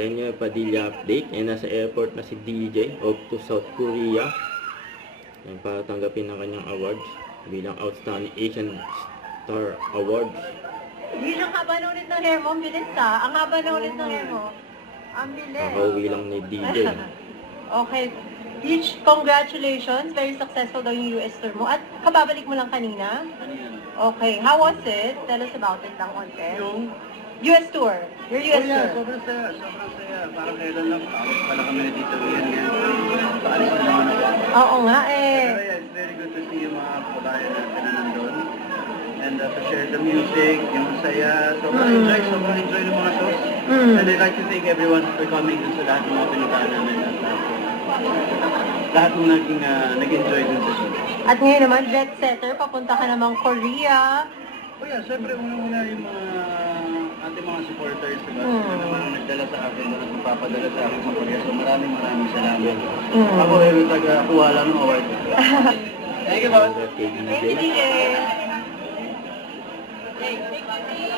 Daniel Padilla update. Nasa airport na si DJ off to South Korea. Yan, para tanggapin ang kanyang awards bilang Outstanding Asian Star Awards. Ang haba na ulit ng hair mo. Ang bilis ha. Ang haba na ulit ng hair mo. Ang bilis. Kakauwi lang ni DJ. Okay. Huge congratulations. Very successful daw yung US tour mo. At kababalik mo lang kanina? Okay. How was it? Tell us about it lang konti. Yung US tour. Your US tour. sobrang saya, sobrang saya. Parang kailan lang, pala kami na dito ngayon. Paalis na naman ako. Oo nga eh. Pero yeah, it's very good to see yung mga kapulayan natin na nandun. And to share the music, yung saya. Sobrang enjoy ng mga shows. And I'd like to thank everyone for coming dun sa lahat ng mga pinuntahan namin. Lahat ng nag-enjoy dun sa show. At ngayon naman, jet setter, papunta ka namang Korea. Oh yeah, syempre una yung mga ating mga supporters, diba? Sila naman ang nagdala sa akin, nagpapadala sa akin sa Korea. So maraming salamat. Ako ay taga-kuha lang ng award. Thank you, boss. Thank you, DJ.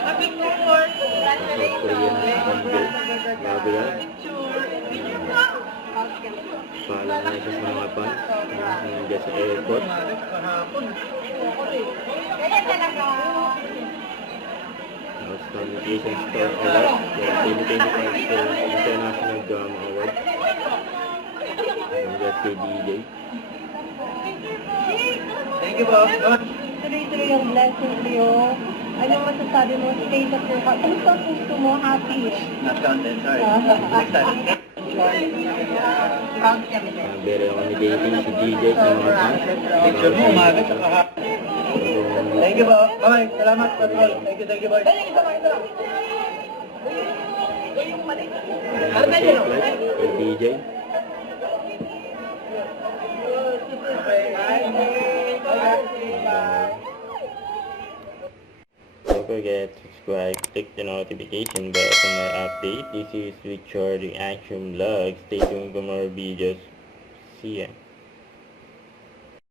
A big support. South Korea na si DJ. Bago yan. Paalam na siya sa mga fans. Nandiyan sa airport. Outstanding Asian Star Award. Yung Philippine International Drama Award. Nandiyan si DJ. Thank you, boss. Tuloy-tuloy yung blessing sa'yo. Anong masasabi mo? State of your heart. Ano sa puso mo? Happy? Not counted, sorry. Next time. Bere ako ni dating si DJ sa mga fans. Picture mo, umaga sa kahapon. Thank you, boss. Bye. Salamat, Patrol. Thank you, boss. Kay DJ. Don't forget to subscribe, click the notification bell for more updates. This is Richard Reaction Vlog. Stay tuned for more videos. See ya.